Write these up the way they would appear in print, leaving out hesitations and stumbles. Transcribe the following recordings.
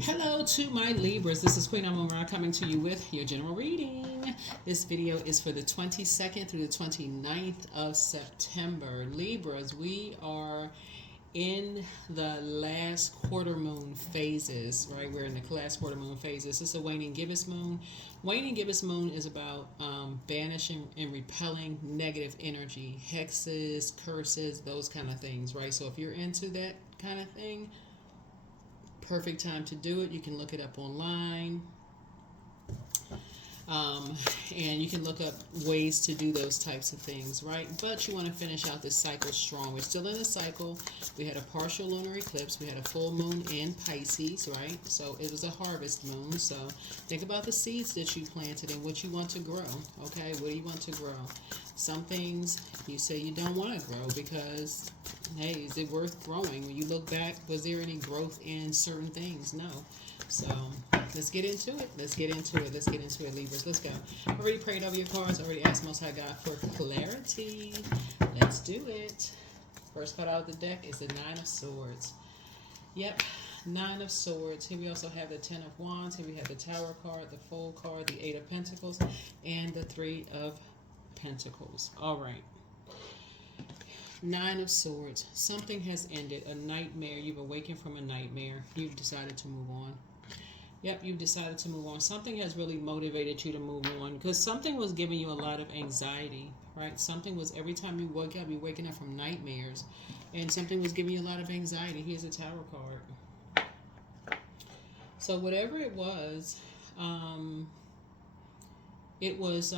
Hello to my Libras. This is Queen Amun Ra coming to you with your general reading. This video is for the 22nd through the 29th of September. Libras, we are in the last quarter moon phases, right? We're in the last quarter moon phases. This is a waning gibbous moon. Waning gibbous moon is about banishing and repelling negative energy, hexes, curses, those kind of things, right? So if you're into that kind of thing, perfect time to do it. You can look it up online. Um, and you can look up ways to do those types of things, right? But you want to finish out this cycle strong. We're still in a cycle. We had a partial lunar eclipse. We had a full moon in Pisces, right? So it was a harvest moon. So think about the seeds that you planted and what you want to grow, okay? What do you want to grow? Some things you say you don't want to grow because, hey, is it worth growing? When you look back, was there any growth in certain things? No. So let's get into it. Let's get into it. Let's get into it, Libras. Let's go. Already prayed over your cards. Already asked Most High God for clarity. Let's do it. First card out of the deck is the Nine of Swords. Yep, Nine of Swords. Here we also have the Ten of Wands. Here we have the Tower card, the Fool card, the Eight of Pentacles, and the Three of Pentacles. All right. Nine of Swords. Something has ended. A nightmare. You've awakened from a nightmare. You've decided to move on. Yep, you've decided to move on. Something has really motivated you to move on because something was giving you a lot of anxiety, right? Something was, every time you wake up, you're waking up from nightmares, and something was giving you a lot of anxiety. Here's a Tower card. So whatever it was, it was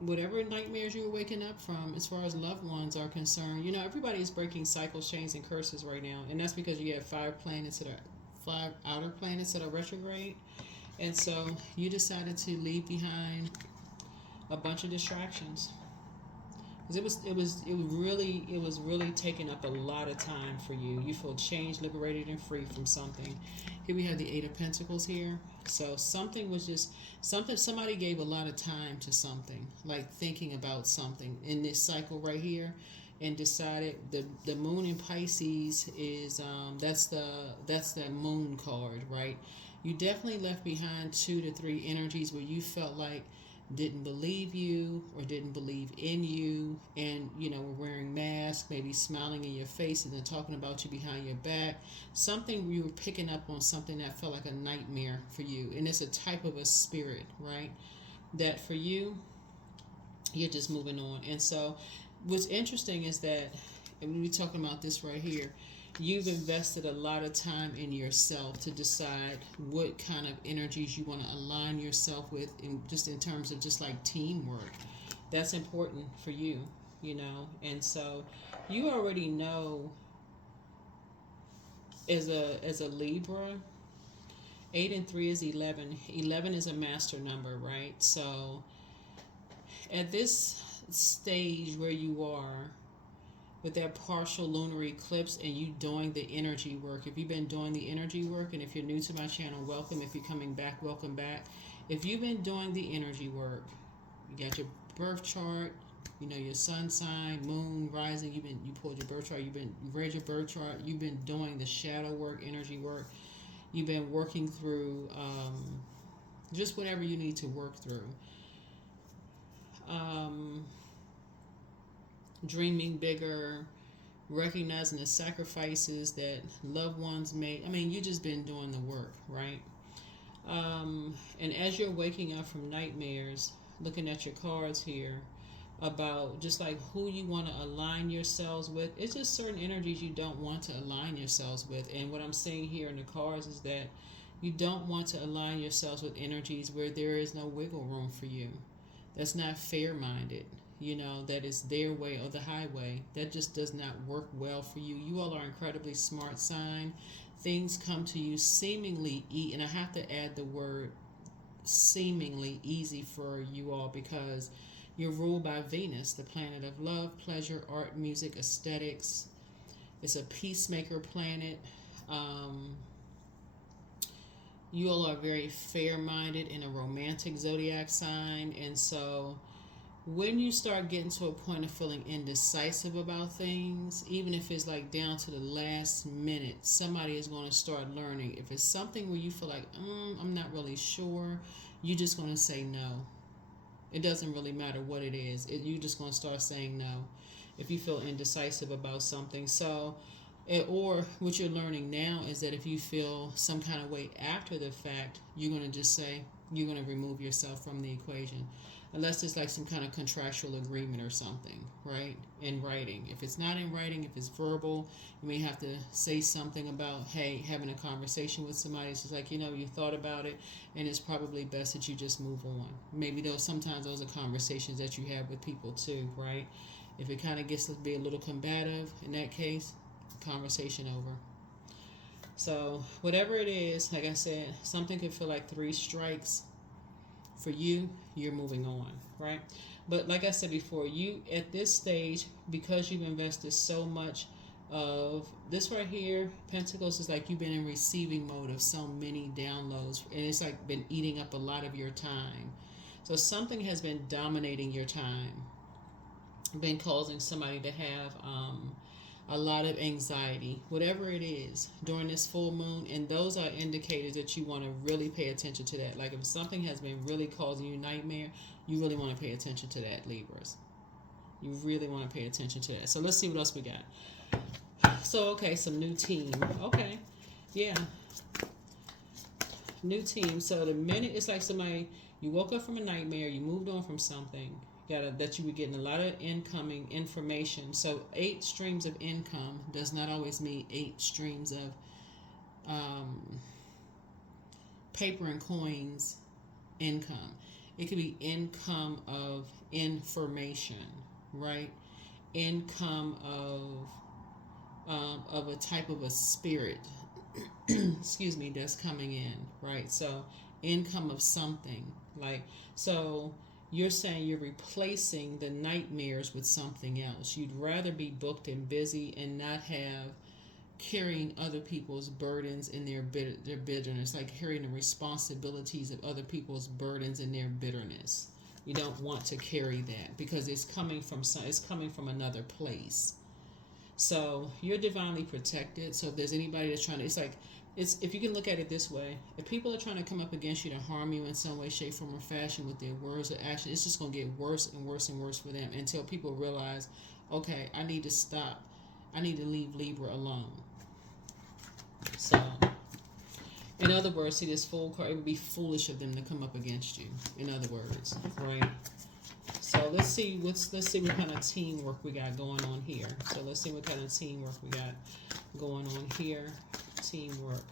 whatever nightmares you were waking up from as far as loved ones are concerned. You know, everybody is breaking cycles, chains, and curses right now, and that's because you have five outer planets that are retrograde, and so you decided to leave behind a bunch of distractions because it was really taking up a lot of time for you. You feel changed, liberated, and free from something. Here we have the Eight of Pentacles here. So something was just somebody gave a lot of time to something, like thinking about something in this cycle right here, and decided the moon in Pisces is that's the moon card, right? You definitely left behind 2 to 3 energies where you felt like didn't believe you or didn't believe in you, and were wearing masks, maybe smiling in your face and then talking about you behind your back. Something, you were picking up on something that felt like a nightmare for you, and it's a type of a spirit, right, that for you, you're just moving on. And so what's interesting is that, and we're talking about this right here, you've invested a lot of time in yourself to decide what kind of energies you want to align yourself with, in terms of just like teamwork. That's important for you, and so you already know, as a Libra, 8 and 3 is 11. 11 is a master number, right? So at this stage where you are with that partial lunar eclipse and you doing the energy work, if you've been doing the energy work, and if you're new to my channel, welcome. If you're coming back, welcome back. If you've been doing the energy work, you got your birth chart, your sun sign, moon, rising, you pulled your birth chart, you read your birth chart, you've been doing the shadow work, energy work, you've been working through just whatever you need to work through. Dreaming bigger, recognizing the sacrifices that loved ones made. I mean, you just been doing the work, right? And as you're waking up from nightmares, looking at your cards here about just like who you want to align yourselves with, it's just certain energies you don't want to align yourselves with. And what I'm saying here in the cards is that you don't want to align yourselves with energies where there is no wiggle room for you. That's not fair-minded. That is their way or the highway. That just does not work well for you. You all are incredibly smart sign. Things come to you seemingly and I have to add the word seemingly easy for you all, because you're ruled by Venus, the planet of love, pleasure, art, music, aesthetics. It's a peacemaker planet. You all are very fair-minded in a romantic zodiac sign, and so when you start getting to a point of feeling indecisive about things, even if it's like down to the last minute, somebody is going to start learning. If it's something where you feel like, I'm not really sure, you're just going to say no. It doesn't really matter what it is. You're just going to start saying no if you feel indecisive about something. So, or what you're learning now is that if you feel some kind of way after the fact, you're going to just say, you're going to remove yourself from the equation. Unless it's like some kind of contractual agreement or something, right? In writing. If it's not in writing, if it's verbal, you may have to say something about, hey, having a conversation with somebody. It's just like, you thought about it, and it's probably best that you just move on. Maybe sometimes those are conversations that you have with people too, right? If it kind of gets to be a little combative, in that case, conversation over. So whatever it is, like I said, something could feel like 3 strikes. For you, you're moving on, right? But like I said before, you at this stage, because you've invested so much of this right here, Pentacles, is like you've been in receiving mode of so many downloads, and it's like been eating up a lot of your time. So something has been dominating your time, been causing somebody to have a lot of anxiety, whatever it is, during this full moon. And those are indicators that you want to really pay attention to that. Like if something has been really causing you nightmare, you really want to pay attention to that, Libras. You really want to pay attention to that. So let's see what else we got. So, okay, some new team. Okay, yeah. New team. So the minute it's like somebody, you woke up from a nightmare, you moved on from something, that you were getting a lot of incoming information. So 8 streams of income does not always mean 8 streams of paper and coins income. It could be income of information, right? Income of a type of a spirit, excuse me, that's coming in, right? So income of something, like, so you're saying you're replacing the nightmares with something else. You'd rather be booked and busy and not have carrying other people's burdens and their bitterness, like carrying the responsibilities of other people's burdens and their bitterness. You don't want to carry that because it's coming from another place. So you're divinely protected. So if there's anybody that's trying to, if you can look at it this way, if people are trying to come up against you to harm you in some way, shape, form, or fashion with their words or action, it's just going to get worse and worse and worse for them until people realize, okay, I need to stop. I need to leave Libra alone. So, in other words, see this Fool card, it would be foolish of them to come up against you. In other words, right? So let's see what kind of teamwork we got going on here. So let's see what kind of teamwork we got going on here. Teamwork.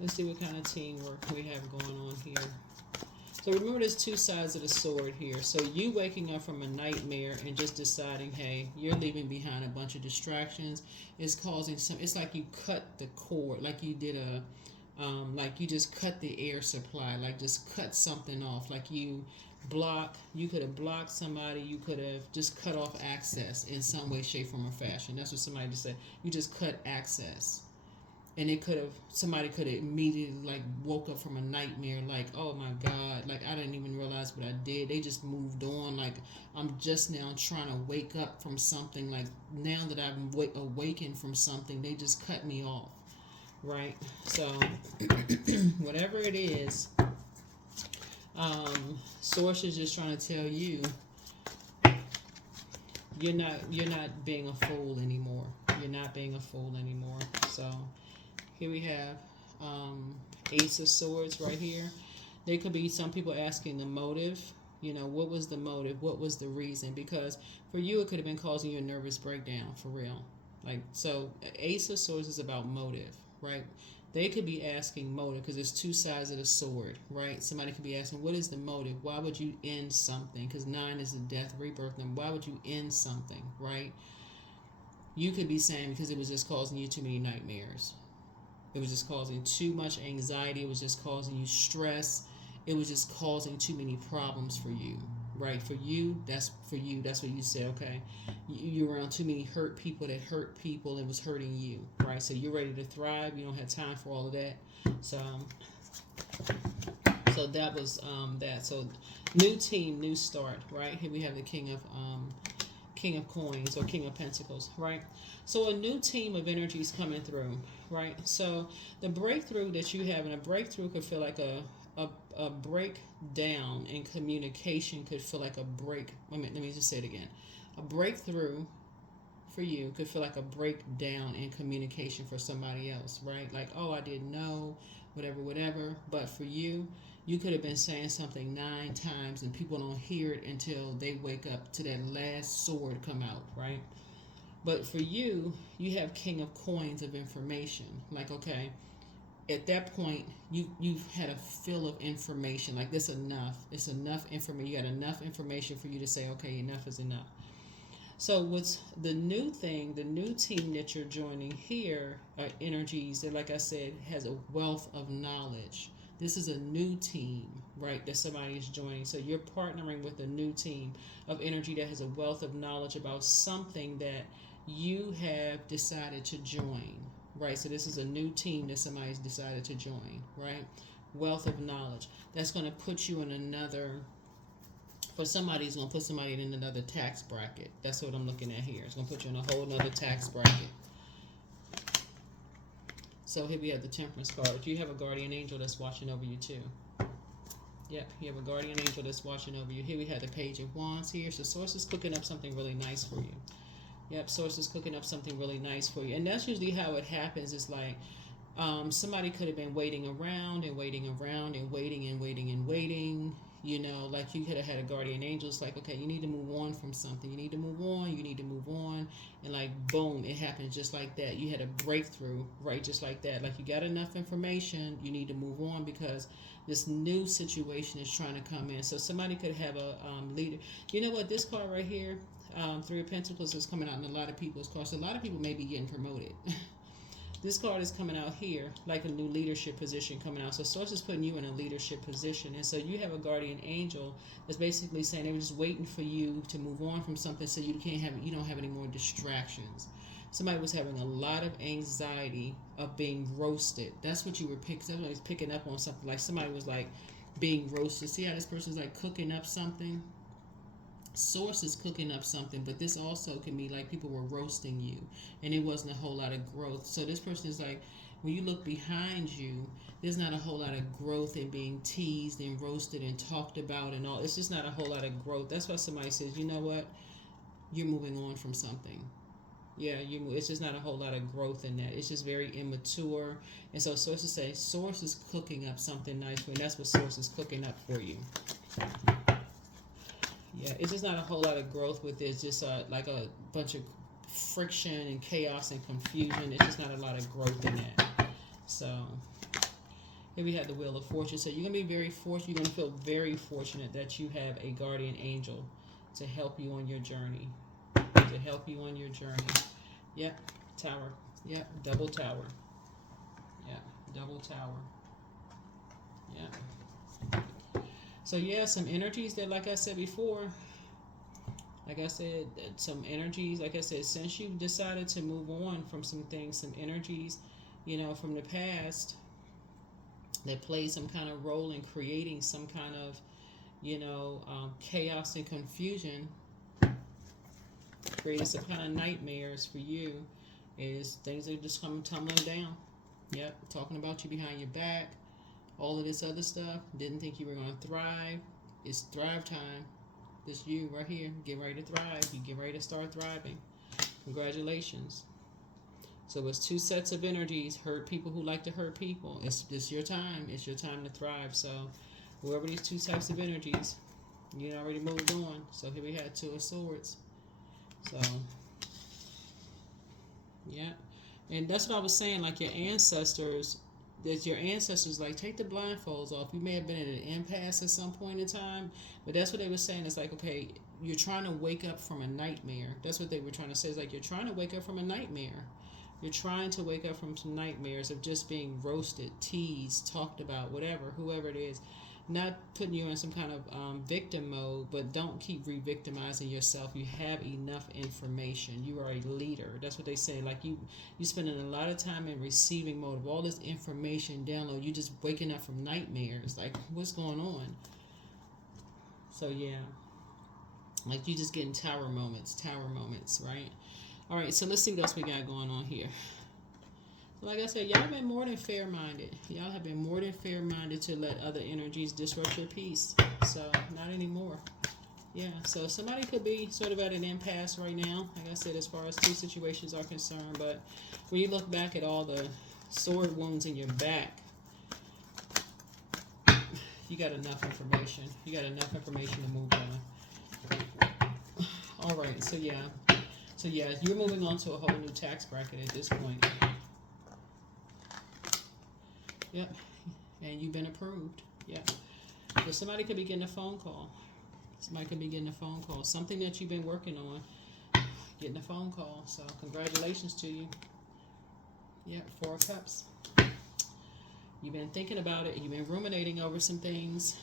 Let's see what kind of teamwork we have going on here. So remember, there's 2 sides of the sword here. So you waking up from a nightmare and just deciding, hey, you're leaving behind a bunch of distractions is causing some. It's like you cut the cord, like you did like you just cut the air supply, like just cut something off, like you could have blocked somebody, you could have just cut off access in some way, shape, form, or fashion. That's what somebody just said. You just cut access. And somebody could have immediately like woke up from a nightmare, like, oh my God, like I didn't even realize what I did. They just moved on. Like I'm just now trying to wake up from something. Like now that I'm awakened from something, they just cut me off, right? So whatever it is, Source is just trying to tell you, you're not being a fool anymore. You're not being a fool anymore. So here we have Ace of Swords right here. There could be some people asking the motive. What was the motive? What was the reason? Because for you, it could have been causing you a nervous breakdown, for real. Like, so Ace of Swords is about motive, right? They could be asking motive because there's 2 sides of the sword, right? Somebody could be asking, what is the motive? Why would you end something? Because 9 is the death, rebirth number. Why would you end something, right? You could be saying because it was just causing you too many nightmares. It was just causing too much anxiety. It was just causing you stress. It was just causing too many problems for you, right? For you. That's what you say, okay. You're around too many hurt people that hurt people and was hurting you, right? So you're ready to thrive. You don't have time for all of that. So So that was that. So new team, new start, right? Here we have the King of Coins or King of Pentacles, right? So a new team of energies coming through, right? So the breakthrough that you have, and a breakthrough could feel like a breakdown in communication could feel like a break. Let me just say it again. A breakthrough for you could feel like a breakdown in communication for somebody else, right? Like, oh, I didn't know, whatever. But for you, you could have been saying something 9 times and people don't hear it until they wake up to that last sword come out, right? But for you, you have King of Coins of information. Like, okay, at that point, you've had a fill of information. Like, this enough. It's enough information. You got enough information for you to say, okay, enough is enough. So what's the new thing, the new team that you're joining here are energies that, like I said, has a wealth of knowledge. This is a new team, right, that somebody is joining. So you're partnering with a new team of energy that has a wealth of knowledge about something that you have decided to join, right? So this is a new team that somebody's decided to join, right? Wealth of knowledge. That's going to put you in another... For somebody, it's going to put somebody in another tax bracket. That's what I'm looking at here. It's going to put you in a whole nother tax bracket. So here we have the Temperance card. You have a guardian angel that's watching over you too. Yep, you have a guardian angel that's watching over you. Here we have the Page of Wands here. So Source is cooking up something really nice for you. Yep, Source is cooking up something really nice for you. And that's usually how it happens. It's like somebody could have been waiting around and waiting around and waiting and waiting and waiting. You know, like you could have had a guardian angel. It's like, okay, you need to move on from something. You need to move on. You need to move on. And like, boom, it happened just like that. You had a breakthrough, right? Just like that. Like, you got enough information. You need to move on because this new situation is trying to come in. So somebody could have a leader. You know what? This card right here, Three of Pentacles, is coming out in a lot of people's cards. So a lot of people may be getting promoted. This card is coming out here, like a new leadership position coming out. So Source is putting you in a leadership position. And so you have a guardian angel that's basically saying they're just waiting for you to move on from something so you don't have any more distractions. Somebody was having a lot of anxiety of being roasted. That's what you were picking. Somebody was picking up on something. Like somebody was like being roasted. See how this person's like cooking up something? Source is cooking up something, but this also can be like people were roasting you and it wasn't a whole lot of growth. So this person is like, when you look behind you, there's not a whole lot of growth in being teased and roasted and talked about and all. It's just not a whole lot of growth. That's why somebody says, you know what, you're moving on from something. Yeah, it's just not a whole lot of growth in that. It's just very immature. And so sources say Source is cooking up something nice for you. And that's what Source is cooking up for you. Yeah, it's just not a whole lot of growth with it. It's just like a bunch of friction and chaos and confusion. It's just not a lot of growth in that. So here we have the Wheel of Fortune. So you're going to be very fortunate. You're going to feel very fortunate that you have a guardian angel to help you on your journey. To help you on your journey. Yep, Tower. Yep, double tower. Yep, double tower. Yep. So yeah, some energies that, like I said before, some energies, like I said, since you've decided to move on from some things, some energies, from the past that played some kind of role in creating some kind of, chaos and confusion, created some kind of nightmares for you, is things are just coming tumbling down. Yep, talking about you behind your back. All of this other stuff, didn't think you were going to thrive. It's thrive time. This you right here, get ready to thrive. You get ready to start thriving. Congratulations. So it's 2 sets of energies. Hurt people who like to hurt people. It's your time. It's your time to thrive. So whoever these 2 types of energies, you already moved on. So here we had 2 of Swords. So, yeah. And that's what I was saying, like your ancestors, like, take the blindfolds off. You may have been at an impasse at some point in time, but that's what they were saying. It's like, okay, you're trying to wake up from a nightmare. That's what they were trying to say. It's like, you're trying to wake up from a nightmare. You're trying to wake up from some nightmares of just being roasted, teased, talked about, whatever, whoever it is. not putting you in some kind of victim mode, but don't keep re-victimizing yourself. You have enough information. You are a leader. That's what they say. Like you spending a lot of time in receiving mode of all this information download. You just waking up from nightmares. Like, what's going on? So yeah, like you just getting tower moments, right? All right, so let's see what else we got going on here. Like I said, y'all have been more than fair-minded. Y'all have been more than fair-minded to let other energies disrupt your peace. So, not anymore. Yeah, so somebody could be sort of at an impasse right now, like I said, as far as two situations are concerned. But when you look back at all the sword wounds in your back, you got enough information. You got enough information to move on. All right, so yeah. So yeah, you're moving on to a whole new tax bracket at this point. Yep, and you've been approved. Yep. So somebody could be getting a phone call. Somebody could be getting a phone call. Something that you've been working on, getting a phone call. So congratulations to you. Yep, 4 of Cups. You've been thinking about it. You've been ruminating over some things.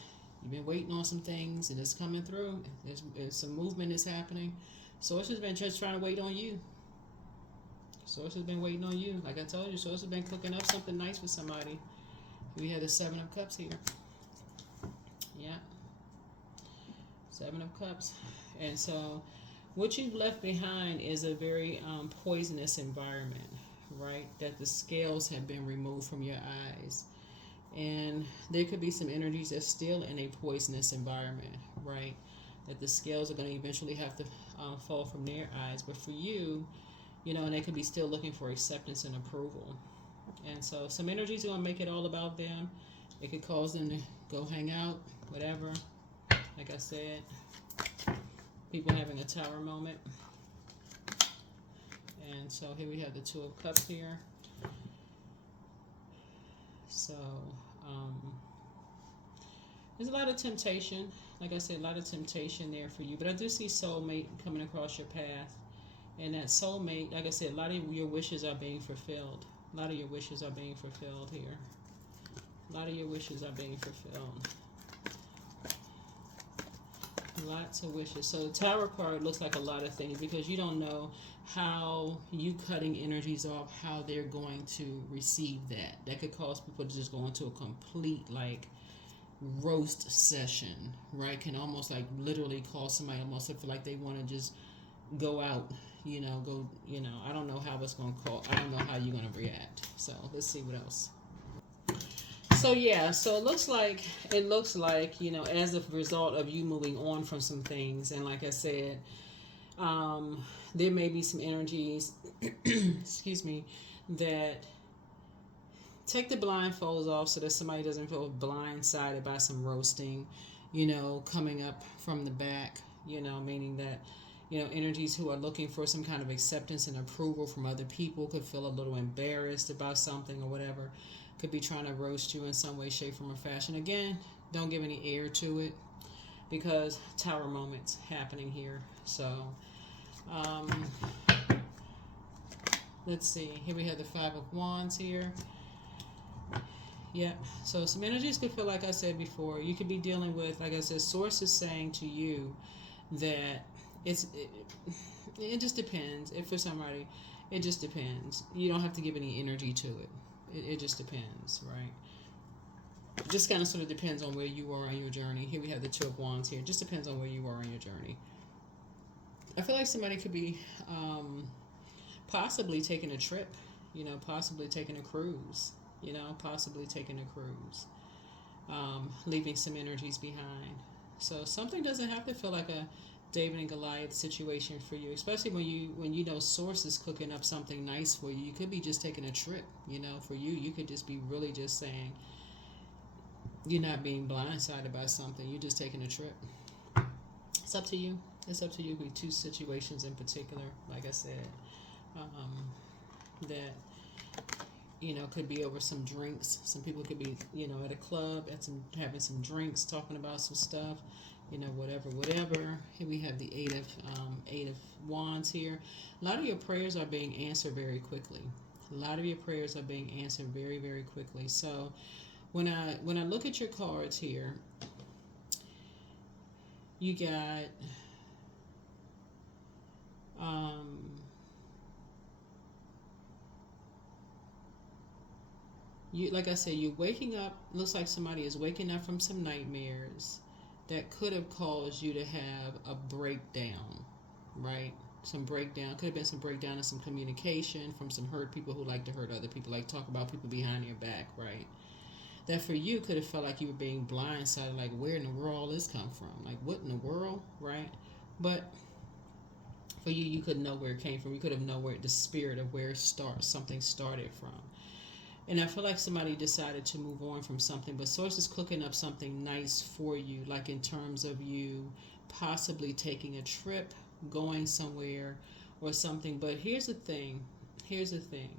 You've been waiting on some things, and it's coming through. There's some movement is happening. Source has been just trying to wait on you. Source has been waiting on you. Like I told you, Source has been cooking up something nice for somebody. We had the 7 of Cups here. Yeah. 7 of Cups. And so what you've left behind is a very poisonous environment, right? That the scales have been removed from your eyes. And there could be some energies that's still in a poisonous environment, right? That the scales are going to eventually have to fall from their eyes. But for you, you know, and they could be still looking for acceptance and approval. And so some energies are going to make it all about them. It could cause them to go hang out, whatever. Like I said, people having a tower moment. And so here we have the 2 of Cups here. So there's a lot of temptation. Like I said, a lot of temptation there for you. But I do see soulmate coming across your path. And that soulmate, like I said, a lot of your wishes are being fulfilled. A lot of your wishes are being fulfilled here. A lot of your wishes are being fulfilled. Lots of wishes. So the Tower card looks like a lot of things because you don't know how you cutting energies off, how they're going to receive that. That could cause people to just go into a complete, like, roast session, right? Can almost, like, literally cause somebody almost to feel like they want to just go out, you know, I don't know how it's going to call. I don't know how you're going to react. So let's see what else. So yeah, so it looks like, you know, as a result of you moving on from some things, and like I said, there may be some energies, excuse me, that take the blindfolds off so that somebody doesn't feel blindsided by some roasting, you know, coming up from the back, you know, meaning that, you know, energies who are looking for some kind of acceptance and approval from other people could feel a little embarrassed about something or whatever, could be trying to roast you in some way, shape, form, or fashion. Again, don't give any air to it because tower moments happening here. So, let's see. Here we have the 5 of Wands here. Yep. So some energies could feel, like I said before, you could be dealing with, like I said, Source is saying to you that it just depends. If for somebody, it just depends. You don't have to give any energy to it. It just depends, right? It just kind of sort of depends on where you are on your journey. Here we have the 2 of Wands here. It just depends on where you are on your journey. I feel like somebody could be possibly taking a trip, you know, possibly taking a cruise, you know, possibly taking a cruise, leaving some energies behind. So something doesn't have to feel like a David and Goliath situation for you, especially when you know Source is cooking up something nice for you. You could be just taking a trip, you know, for you. You could just be really just saying you're not being blindsided by something. You're just taking a trip. It's up to you. It's up to you with 2 situations in particular, like I said, that, you know, could be over some drinks. Some people could be, you know, at a club, having some drinks, talking about some stuff. You know, whatever. Here we have the 8 of Wands here. A lot of your prayers are being answered very quickly. A lot of your prayers are being answered very, very quickly. So When I look at your cards here, you got um, you, like I said, you're waking up. Looks like somebody is waking up from some nightmares that could have caused you to have a breakdown, right? Some breakdown, could have been some breakdown in some communication from some hurt people who like to hurt other people, like talk about people behind your back, right? That for you could have felt like you were being blindsided, like where in the world all this come from? Like what in the world, right? But for you, you could know where it came from. You could have known where the spirit of where something started from. And I feel like somebody decided to move on from something, but Source is cooking up something nice for you, like in terms of you possibly taking a trip, going somewhere, or something. But here's the thing. Here's the thing.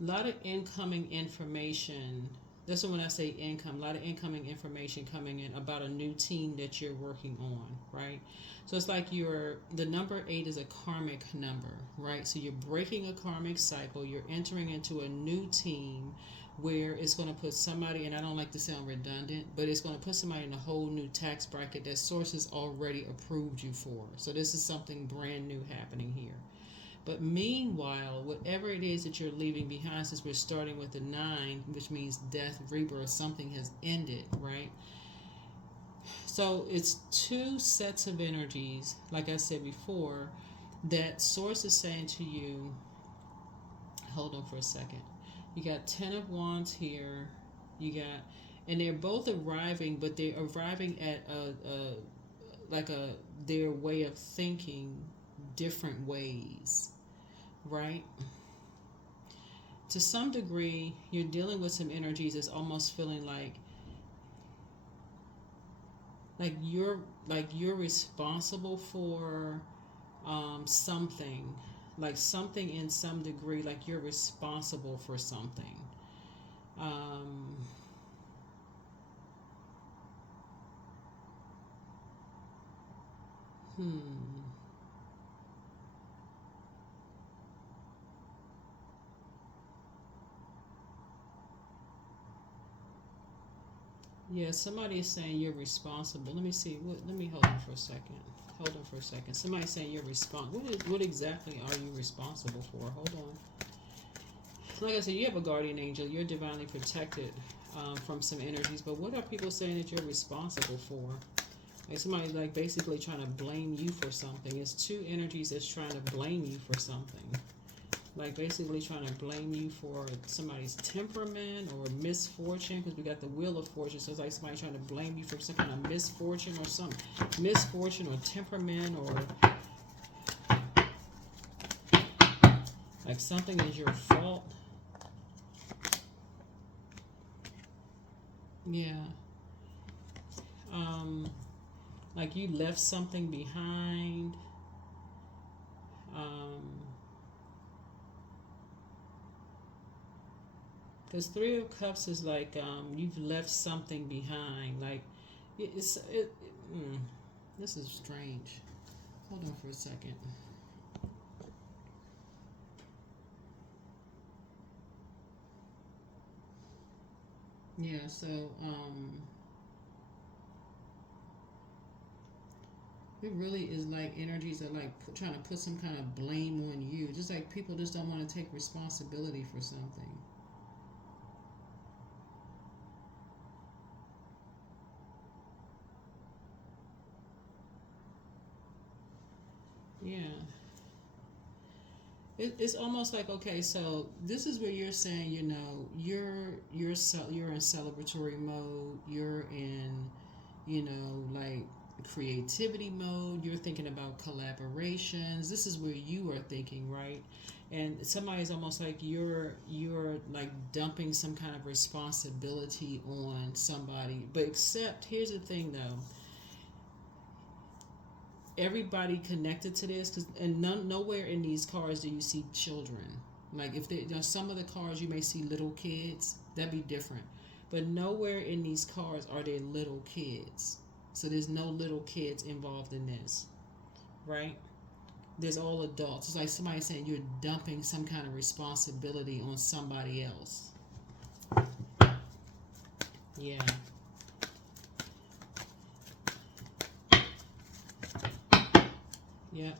A lot of incoming information. This is when I say income. A lot of incoming information coming in about a new team that you're working on, right? So it's like the number 8 is a karmic number, right? So you're breaking a karmic cycle. You're entering into a new team where it's going to put somebody, and I don't like to sound redundant, but it's going to put somebody in a whole new tax bracket that Source has already approved you for. So this is something brand new happening here. But meanwhile, whatever it is that you're leaving behind, since we're starting with the 9, which means death, rebirth, something has ended, right? So it's 2 sets of energies, like I said before, that Source is saying to you, hold on for a second. You got 10 of Wands here, and they're both arriving, but they're arriving at their way of thinking different ways, right? To some degree, you're dealing with some energies that's almost feeling like you're responsible for something, like something in some degree, like you're responsible for something. Um, hmm. Yeah, somebody is saying you're responsible. Let me see. Let me hold on for a second. Hold on for a second. Somebody's saying you're responsible. What exactly are you responsible for? Hold on. Like I said, you have a guardian angel. You're divinely protected from some energies. But what are people saying that you're responsible for? Like somebody like basically trying to blame you for something. It's 2 energies that's trying to blame you for something. Like basically trying to blame you for somebody's temperament or misfortune, because we got the Wheel of Fortune. So it's like somebody trying to blame you for some kind of misfortune or something. Misfortune or temperament, or like something is your fault. Yeah. Like you left something behind. Because 3 of Cups is like you've left something behind. Like this is strange. Hold on for a second. Yeah. So it really is like energies are like trying to put some kind of blame on you. Just like people just don't want to take responsibility for something. Yeah. It's almost like, okay, so this is where you're saying, you're in celebratory mode. You're in, like creativity mode. You're thinking about collaborations. This is where you are thinking, right? And somebody's almost like you're like dumping some kind of responsibility on somebody. But except here's the thing though, everybody connected to this, and nowhere in these cards do you see children. Like if some of the cards you may see little kids, that'd be different, but nowhere in these cards are there little kids. So there's no little kids involved in this, right? There's all adults. It's like somebody saying you're dumping some kind of responsibility on somebody else. Yeah. Yeah.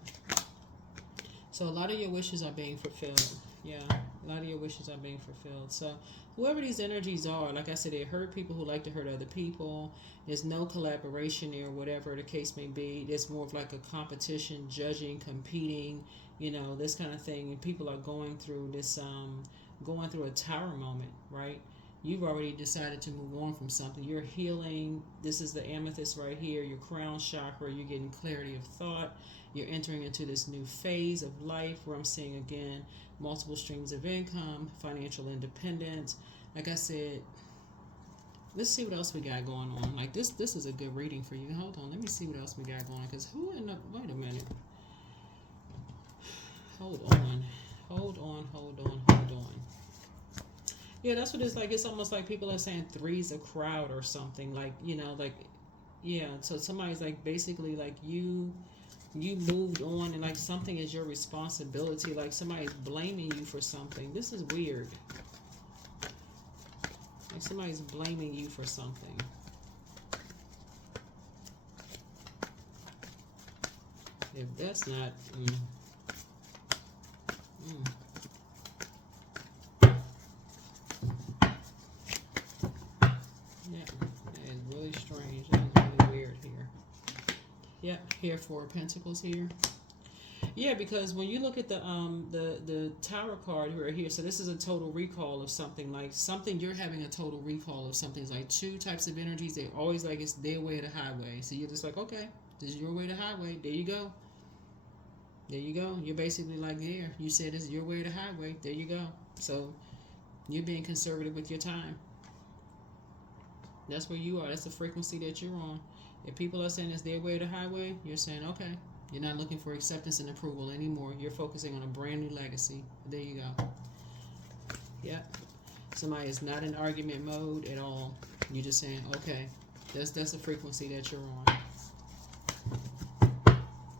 So a lot of your wishes are being fulfilled. Yeah, a lot of your wishes are being fulfilled. So whoever these energies are, like I said, they hurt people who like to hurt other people. There's no collaboration there, whatever the case may be. It's more of like a competition, judging, competing, this kind of thing. And people are going through this, going through a tower moment, right? You've already decided to move on from something. You're healing. This is the amethyst right here, your crown chakra. You're getting clarity of thought. You're entering into this new phase of life where I'm seeing again multiple streams of income, financial independence. Like I said, let's see what else we got going on. Like this is a good reading for you. Hold on, let me see what else we got going on. Because who in the, wait a minute. Hold on. Yeah, that's what it's like. It's almost like people are saying three's a crowd or something. Like, yeah. So somebody's like basically like you moved on and like something is your responsibility. Like somebody's blaming you for something. This is weird. Like somebody's blaming you for something. If that's not... Yeah, that is really strange. That is really weird here. Yep, here Four of Pentacles here. Yeah, because when you look at the Tower card right here, so this is a total recall of something. Like something, you're having a total recall of something. It's like two types of energies. They always like it's their way to the highway. So you're just like, okay, this is your way to the highway. There you go. There you go. You're basically like, here, you said this is your way to the highway. There you go. So you're being conservative with your time. That's where you are. That's the frequency that you're on. If people are saying it's their way to the highway, you're saying, okay. You're not looking for acceptance and approval anymore. You're focusing on a brand new legacy. There you go. Yep. Somebody is not in argument mode at all. You're just saying, okay, that's the frequency that you're on.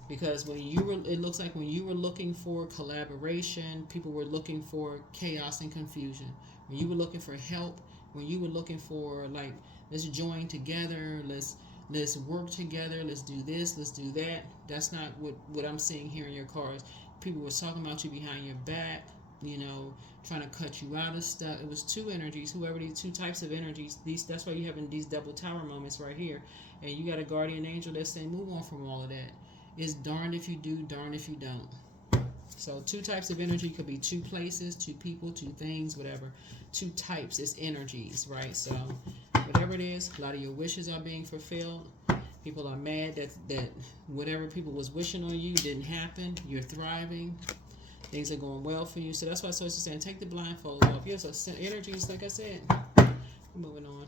Because it looks like when you were looking for collaboration, people were looking for chaos and confusion. When you were looking for help, when you were looking for like, let's join together, let's work together, let's do this, let's do that. That's not what I'm seeing here in your cards. People were talking about you behind your back, trying to cut you out of stuff. It was two energies, whoever these two types of energies, that's why you're having these double tower moments right here. And you got a guardian angel that's saying, move on from all of that. It's darned if you do, darned if you don't. So two types of energy could be two places, two people, two things, whatever. Two types is energies, right? So whatever it is, a lot of your wishes are being fulfilled. People are mad that whatever people was wishing on you didn't happen. You're thriving. Things are going well for you. So that's why Source is saying, take the blindfold off. Yes, so energies, like I said. Moving on.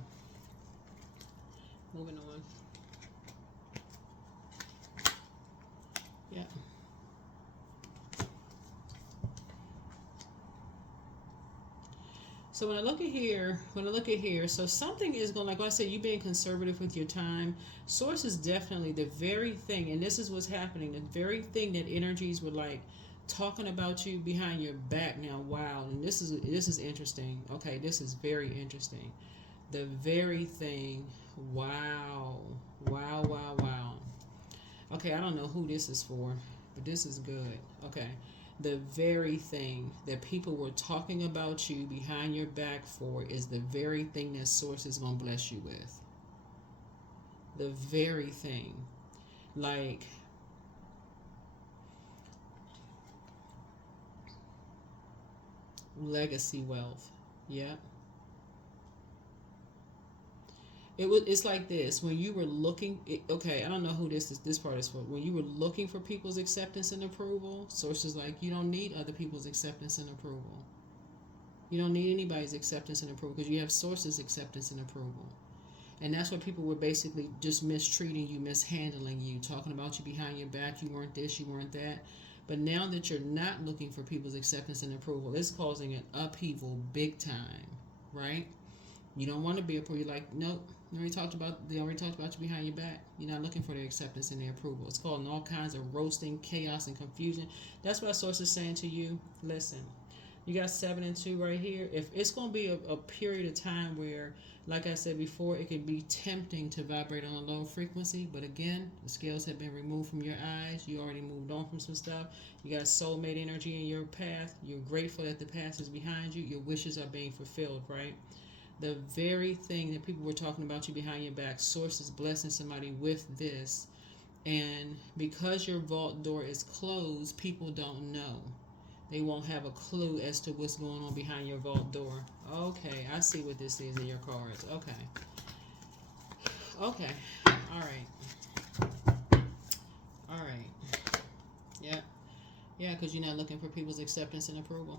Yeah. So when I look at here, so something is going, like I said, you being conservative with your time. Source is definitely the very thing, and this is what's happening, the very thing that energies were like talking about you behind your back now. Wow. And this is interesting. Okay, this is very interesting. The very thing. Wow. Okay, I don't know who this is for, but this is good. Okay. The very thing that people were talking about you behind your back for is the very thing that Source is going to bless you with. The very thing. Like, legacy wealth. Yep. It's like this. When you were looking, okay, I don't know who this part is for. When you were looking for people's acceptance and approval, Source is like, you don't need other people's acceptance and approval. You don't need anybody's acceptance and approval because you have Source's acceptance and approval. And that's what people were basically just mistreating you, mishandling you, talking about you behind your back. You weren't this, you weren't that. But now that you're not looking for people's acceptance and approval, it's causing an upheaval big time, right? You don't want to be approved. You're like, nope. They already talked about you behind your back. You're not looking for their acceptance and their approval. It's causing all kinds of roasting, chaos, and confusion. That's why Source is saying to you, listen, You got 7 and 2 right here. If it's going to be a period of time where, like I said before, it can be tempting to vibrate on a low frequency. But again, the scales have been removed from your eyes. You already moved on from some stuff. You got soulmate energy in your path. You're grateful that the past is behind you. Your wishes are being fulfilled, right? The very thing that people were talking about you behind your back, source is blessing somebody with this. And because your vault door is closed, people don't know. They won't have a clue as to what's going on behind your vault door. Okay, I see what this is in your cards. Okay. Okay. All right. All right. Yeah. Yeah, because you're not looking for people's acceptance and approval.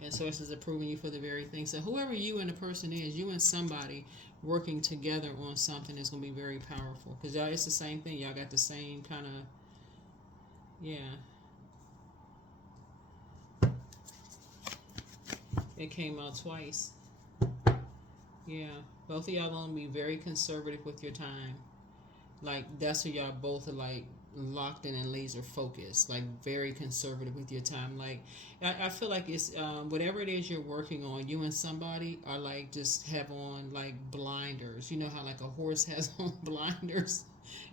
And sources approving you for the very thing. So whoever you and the person is, you and somebody working together on something is going to be very powerful. Because y'all, it's the same thing. Y'all got the same kind of, yeah. It came out twice. Yeah. Both of y'all going to be very conservative with your time. Like, that's who y'all both are, like, locked in and laser focused. Like, very conservative with your time. Like, I feel like it's, whatever it is you're working on, you and somebody are, like, just have on, like, blinders. You know how, like, a horse has on blinders?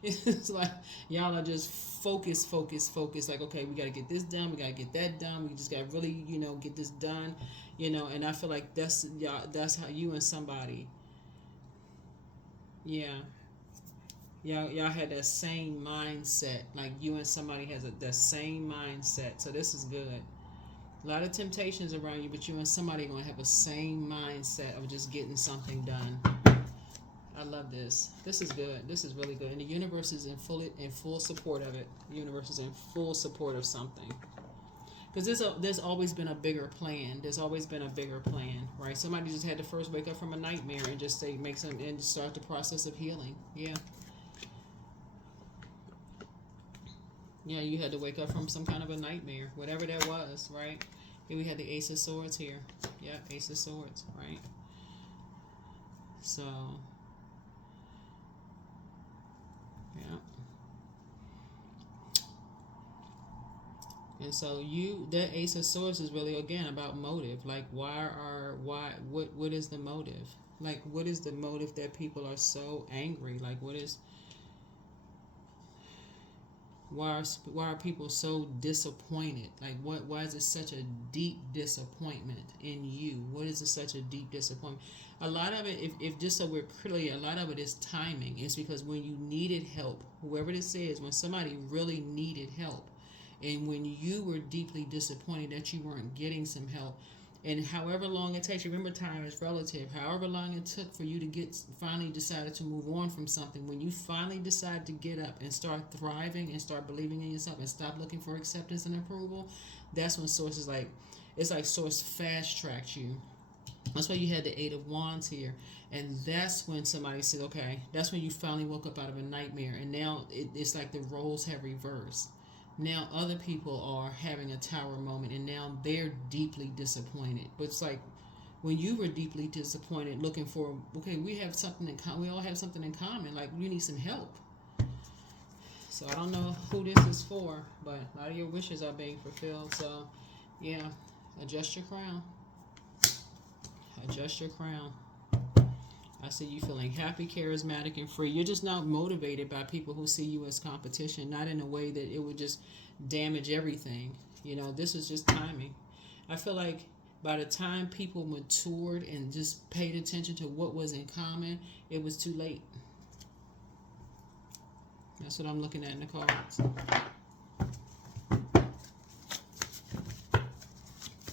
It's like, y'all are just focused. Like, okay, we got to get this done. We got to get that done. We just got to really, get this done. And I feel like that's how you and somebody, yeah. Y'all had that same mindset. Like, you and somebody has that same mindset. So this is good. A lot of temptations around you, but you and somebody are going to have the same mindset of just getting something done. I love this. This is good. This is really good. And the universe is in full support of it. The universe is in full support of something. Because there's always been a bigger plan. There's always been a bigger plan, right? Somebody just had to first wake up from a nightmare and just and start the process of healing. Yeah. Yeah, you had to wake up from some kind of a nightmare, whatever that was, right? Here we had the Ace of Swords here. Yeah, Ace of Swords, right? So, yeah. And so that Ace of Swords is really, again, about motive. Like, what is the motive? Like, what is the motive that people are so angry? Like, why are people so disappointed? Like, why is it such a deep disappointment in you? What is it such a deep disappointment? A lot of it, if just so we're clear, a lot of it is timing. It's because when you needed help, whoever this is, when somebody really needed help, and when you were deeply disappointed that you weren't getting some help, and however long it takes, remember time is relative, however long it took for you to finally decided to move on from something, when you finally decide to get up and start thriving and start believing in yourself and stop looking for acceptance and approval, that's when Source is like, it's like Source fast tracked you. That's why you had the 8 of Wands here. And that's when somebody said, okay, that's when you finally woke up out of a nightmare. And now it's like the roles have reversed. Now other people are having a tower moment, and now they're deeply disappointed. But it's like when you were deeply disappointed, looking for, okay, we have something in common. We all have something in common. Like, we need some help. So I don't know who this is for, but a lot of your wishes are being fulfilled. So, yeah, adjust your crown. Adjust your crown. I see you feeling happy, charismatic, and free. You're just not motivated by people who see you as competition, not in a way that it would just damage everything. This is just timing. I feel like by the time people matured and just paid attention to what was in common, it was too late. That's what I'm looking at in the cards.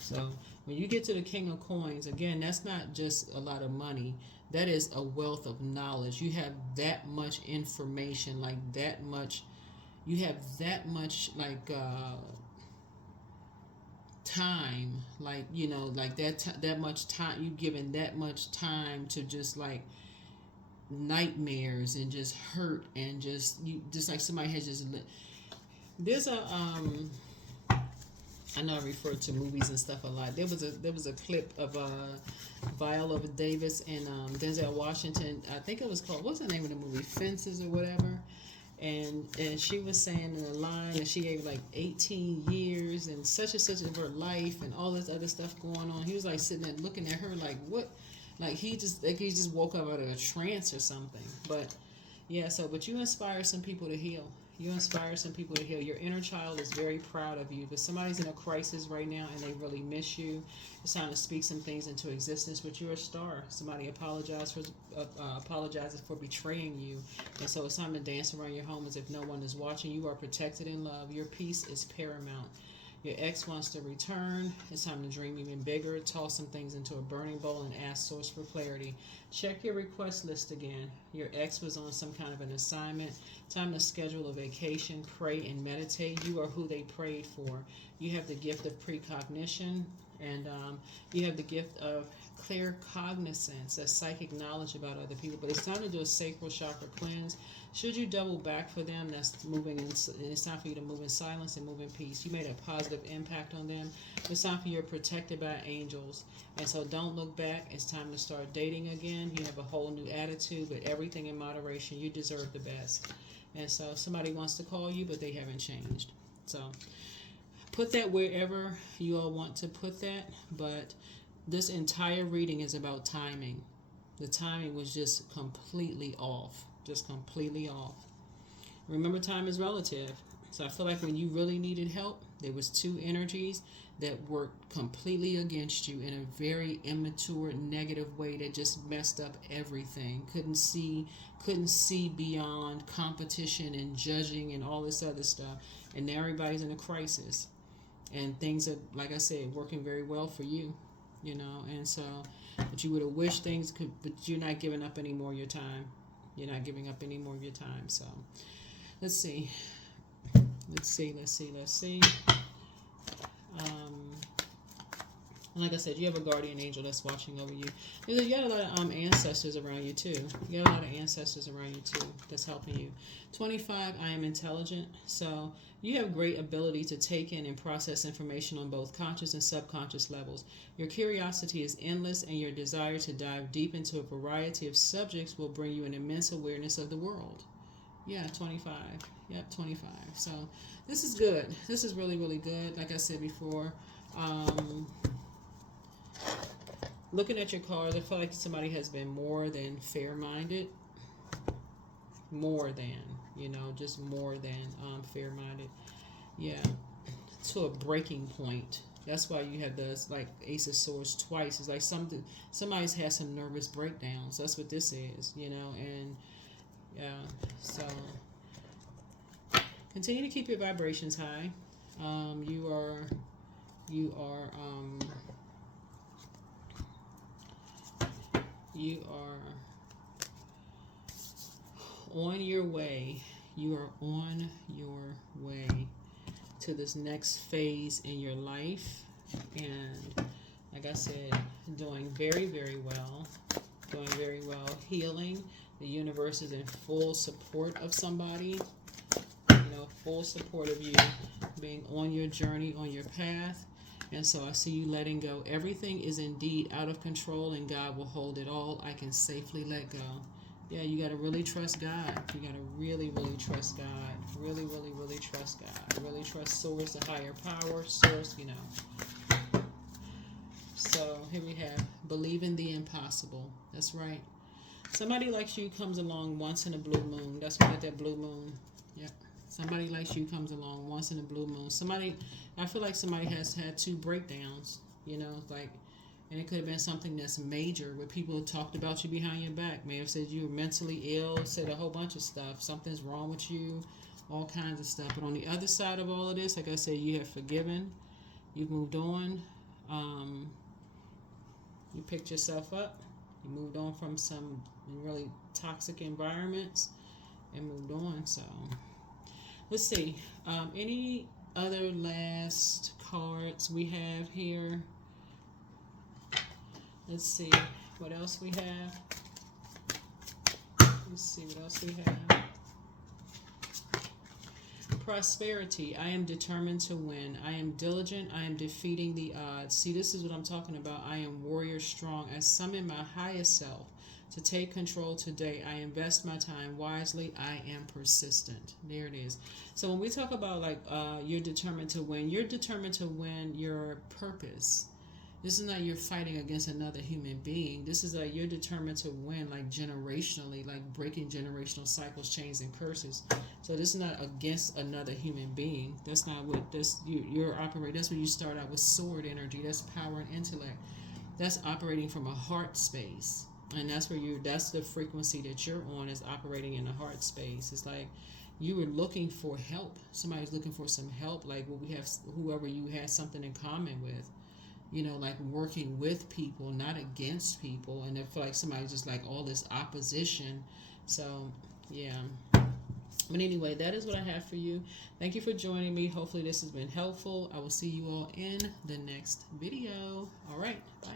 So when you get to the King of Coins, again, that's not just a lot of money. That is a wealth of knowledge. You have that much information, like that much. You have that much, like, time, like, like that much time. You've given that much time to just like nightmares and just hurt and just like somebody has just. There's a I know I refer to movies and stuff a lot. There was a clip of Viola Davis and Denzel Washington. I think it was called, what's the name of the movie? Fences or whatever. and she was saying in the line that she gave like 18 years and such of her life and all this other stuff going on. He was like sitting there looking at her like, what? Like he just woke up out of a trance or something. But yeah, but you inspire some people to heal. You inspire some people to heal. Your inner child is very proud of you. But somebody's in a crisis right now and they really miss you. It's time to speak some things into existence. But you're a star. Somebody apologizes for betraying you. And so it's time to dance around your home as if no one is watching. You are protected in love. Your peace is paramount. Your ex wants to return. It's time to dream even bigger. Toss some things into a burning bowl and ask source for clarity. Check your request list again. Your ex was on some kind of an assignment. Time to schedule a vacation, pray, and meditate. You are who they prayed for. You have the gift of precognition, and you have the gift of clear cognizance, a psychic knowledge about other people. But it's time to do a sacral chakra cleanse. Should you double back for them, that's moving in, it's time for you to move in silence and move in peace. You made a positive impact on them. It's time for you to protected by angels. And so don't look back. It's time to start dating again. You have a whole new attitude, but everything in moderation. You deserve the best. And so somebody wants to call you, but they haven't changed. So put that wherever you all want to put that. But this entire reading is about timing. The timing was just completely off. Just completely off. Remember, time is relative. So I feel like when you really needed help, there was two energies that worked completely against you in a very immature, negative way that just messed up everything. Couldn't see beyond competition and judging and all this other stuff. And now everybody's in a crisis. And things are, like I said, working very well for you. And so, but you would have wished things could, but you're not giving up any more of your time. You're not giving up any more of your time. So let's see. Like I said, you have a guardian angel that's watching over you. You got a lot of ancestors around you too. You got a lot of ancestors around you too that's helping you. 25, I am intelligent. So you have great ability to take in and process information on both conscious and subconscious levels. Your curiosity is endless, and your desire to dive deep into a variety of subjects will bring you an immense awareness of the world. Yeah, 25. Yep, 25. So this is good. This is really, really good. Like I said before, looking at your cards, I feel like somebody has been more than fair-minded. More than, just more than fair-minded. Yeah, to a breaking point. That's why you have the Ace of Swords twice. It's like somebody's had some nervous breakdowns. That's what this is, and yeah. So continue to keep your vibrations high. You are on your way. You are on your way to this next phase in your life, and like I said, doing very, very well. Healing. The universe is in full support of somebody. Full support of you being on your journey, on your path. And so I see you letting go. Everything is indeed out of control, and God will hold it all. I can safely let go. Yeah, you got to really trust God. You got to really, really trust God. Really, really, really trust God. Really trust Source, the higher power, Source, So here we have, believe in the impossible. That's right. Somebody like you comes along once in a blue moon. That's what that blue moon. Yep. Somebody like you comes along once in a blue moon. I feel like somebody has had two breakdowns, and it could have been something that's major where people talked about you behind your back, may have said you were mentally ill, said a whole bunch of stuff. Something's wrong with you, all kinds of stuff. But on the other side of all of this, like I said, you have forgiven, you've moved on, you picked yourself up, you moved on from some really toxic environments and moved on. So let's see. Any other last cards we have here? Let's see what else we have. Prosperity. I am determined to win. I am diligent. I am defeating the odds. See, this is what I'm talking about. I am warrior strong. I summon my highest self To take control today, I invest my time wisely. I am persistent. There it is. So when we talk about like you're determined to win, you're determined to win your purpose. This is not you're fighting against another human being. This is like you're determined to win, like generationally, like breaking generational cycles, chains, and curses. So this is not against another human being. That's not what this you're operating. That's when you start out with sword energy. That's power and intellect. That's operating from a heart space, and that's where that's the frequency that you're on, is operating in the heart space. It's like you were looking for help. Somebody's looking for some help, like what we have, whoever you had something in common with. You know, like working with people, not against people. And I feel like somebody's just like all this opposition. So, yeah. But anyway, that is what I have for you. Thank you for joining me. Hopefully this has been helpful. I will see you all in the next video. All right. Bye.